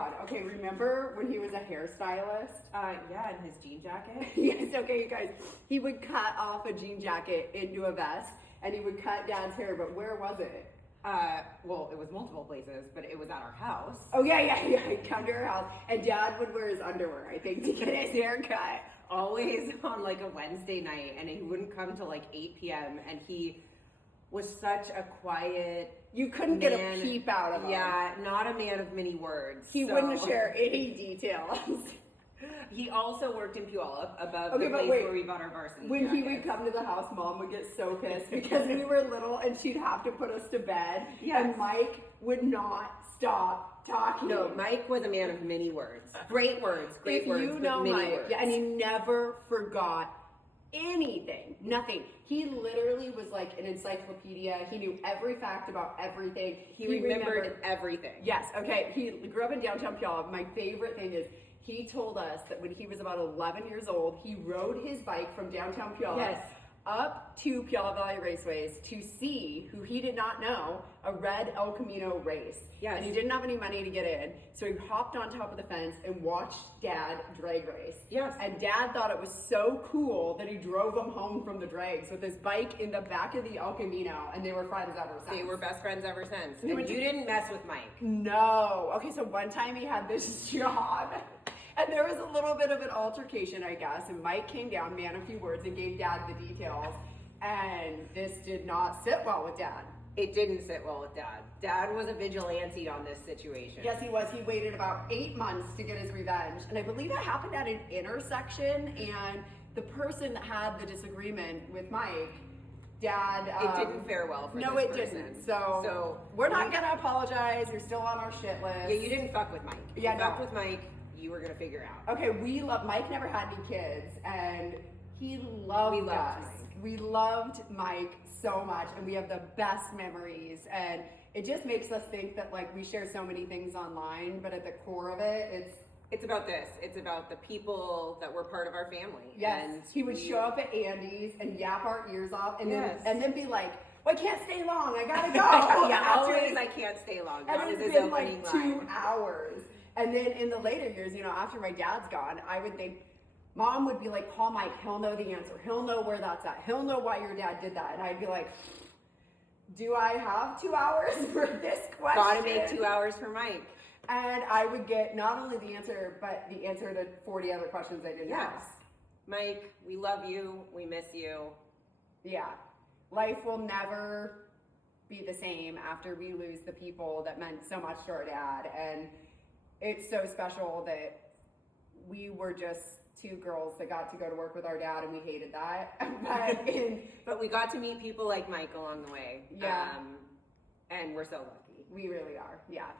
God. Okay, remember when he was a hairstylist? Yeah, in his jean jacket. Yes, okay, you guys. He would cut off a jean jacket into a vest, and he would cut Dad's hair, but where was it? Well, it was multiple places, but it was at our house. Oh, yeah. He'd come to our house, and Dad would wear his underwear, I think, to get his hair cut. Always on like a Wednesday night, and he wouldn't come till like 8 p.m. and he was such a quiet You couldn't get a peep out of him. Yeah, not a man of many words. He wouldn't share any details. He also worked in Puyallup, above the place where we bought our varsity When jackets. he would come to the house, Mom would get so pissed because we were little and she'd have to put us to bed. Yes. And Mike would not stop talking. No, Mike was a man of many words. Great words, great words. You know Mike, yeah, and he never forgot anything, nothing. He literally was like an encyclopedia. He knew every fact about everything. He remembered everything. Yes, okay. He grew up in downtown Puyallup. My favorite thing is he told us that when he was about 11 years old, he rode his bike from downtown Puyallup up to Puyallup Valley Raceways to see, who he did not know, a red El Camino race. Yes. And he didn't have any money to get in, so he hopped on top of the fence and watched Dad drag race. Yes. And Dad thought it was so cool that he drove him home from the drags with his bike in the back of the El Camino, and they were friends ever since. They were best friends ever since. And you didn't mess with Mike. No. Okay, so one time he had this job. And there was a little bit of an altercation, I guess, and Mike came down, man a few words, and gave Dad the details, and this did not sit well with Dad. It didn't sit well with Dad. Dad was a vigilante on this situation. Yes, he was. He waited about 8 months to get his revenge, and I believe it happened at an intersection, and the person that had the disagreement with Mike, Dad... it didn't fare well for this person. No, it didn't. So we're not going to apologize. You're still on our shit list. Yeah, you didn't fuck with Mike. Yeah, you fucked with Mike. You were gonna figure out. Okay, Mike never had any kids, and he loved us. We loved Mike so much, and we have the best memories, and it just makes us think that like we share so many things online, but at the core of it, it's about this. It's about the people that were part of our family. Yes, and he would show up at Andy's and yap our ears off, and then be like, well, I can't stay long, I gotta go. Yeah, always I can't stay long. That was his opening like 2 hours. And then in the later years, after my dad's gone, I would think, Mom would be like, call Mike, he'll know the answer. He'll know where that's at. He'll know why your dad did that. And I'd be like, do I have 2 hours for this question? Gotta make 2 hours for Mike. And I would get not only the answer, but the answer to 40 other questions I didn't ask. Mike, we love you. We miss you. Yeah. Life will never be the same after we lose the people that meant so much to our dad. And it's so special that we were just 2 girls that got to go to work with our dad, and we hated that. But we got to meet people like Mike along the way. Yeah. And we're so lucky. We really are, yeah.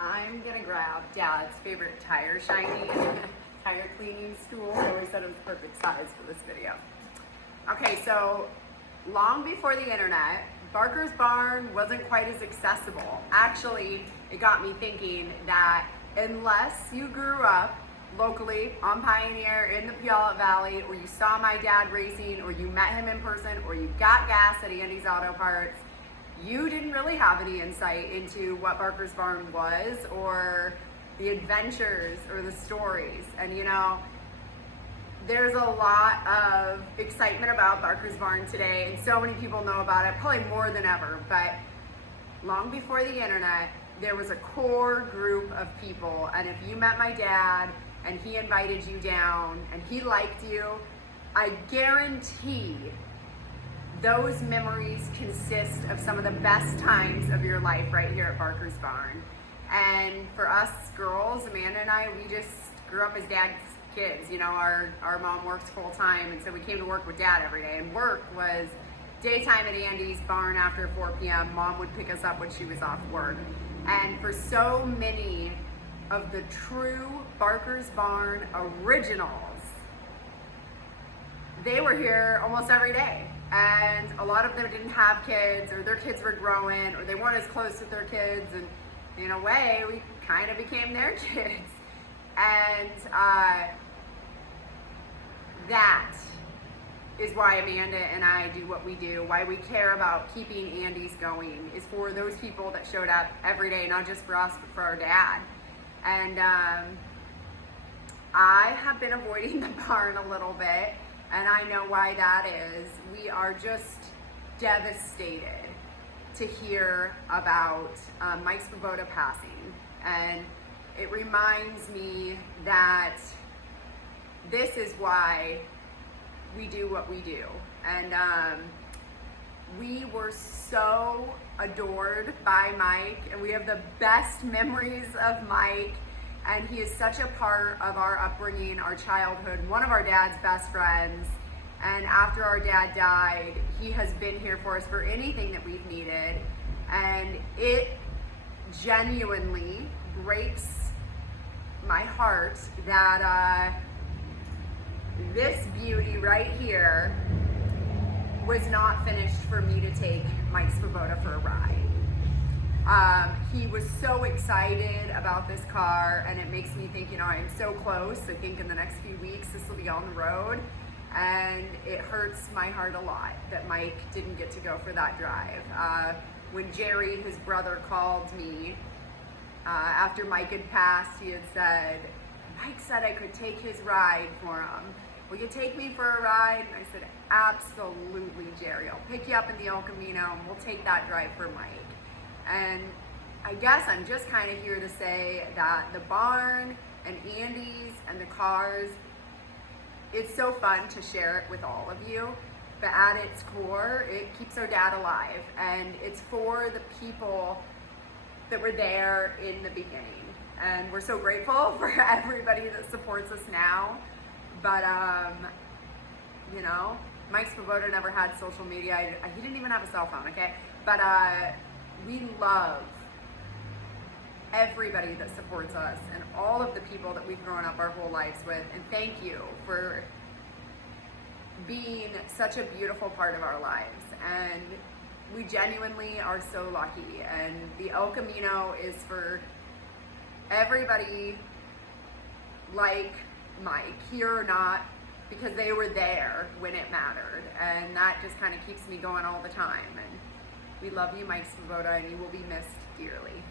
I'm gonna grab Dad's favorite tire cleaning stool. I always said it was the perfect size for this video. Okay, so long before the internet, Barker's Barn wasn't quite as accessible. Actually, it got me thinking that unless you grew up locally on Pioneer in the Puyallup Valley, or you saw my dad racing, or you met him in person, or you got gas at Andy's Auto Parts, you didn't really have any insight into what Barker's Barn was, or the adventures, or the stories. And there's a lot of excitement about Barker's Barn today, and so many people know about it, probably more than ever. But long before the internet, there was a core group of people, and if you met my dad and he invited you down and he liked you, I guarantee those memories consist of some of the best times of your life right here at Barker's Barn. And for us girls, Amanda and I, we just grew up as dad's kids. Our mom works full time, and so we came to work with Dad every day, and work was daytime at Andy's Barn after 4 p.m. Mom would pick us up when she was off work. And for so many of the true Barker's Barn originals, they were here almost every day. And a lot of them didn't have kids, or their kids were growing, or they weren't as close with their kids, and in a way, we kind of became their kids. And that is why Amanda and I do what we do, why we care about keeping Andy's going, is for those people that showed up every day, not just for us, but for our dad. And I have been avoiding the barn a little bit, and I know why that is. We are just devastated to hear about Mike Svaboda passing. And it reminds me that this is why we do what we do. And we were so adored by Mike, and we have the best memories of Mike. And he is such a part of our upbringing, our childhood, one of our dad's best friends. And after our dad died, he has been here for us for anything that we've needed. And it genuinely breaks my heart that this beauty right here was not finished for me to take Mike Svaboda for a ride. He was so excited about this car, and it makes me think, I'm so close. I think in the next few weeks this will be on the road, and it hurts my heart a lot that Mike didn't get to go for that drive. When Jerry, his brother, called me after Mike had passed, he had said, Mike said I could take his ride for him. Will you take me for a ride? And I said, absolutely, Jerry. I'll pick you up in the El Camino, and we'll take that drive for Mike. And I guess I'm just kind of here to say that the barn and Andy's and the cars, it's so fun to share it with all of you, but at its core, it keeps our dad alive, and it's for the people that were there in the beginning. And we're so grateful for everybody that supports us now. But, Mike Svaboda never had social media. He didn't even have a cell phone, okay? But we love everybody that supports us and all of the people that we've grown up our whole lives with. And thank you for being such a beautiful part of our lives. And we genuinely are so lucky. And the El Camino is for everybody like Mike, here or not, because they were there when it mattered. And that just kind of keeps me going all the time. And we love you, Mike Svaboda, and you will be missed dearly.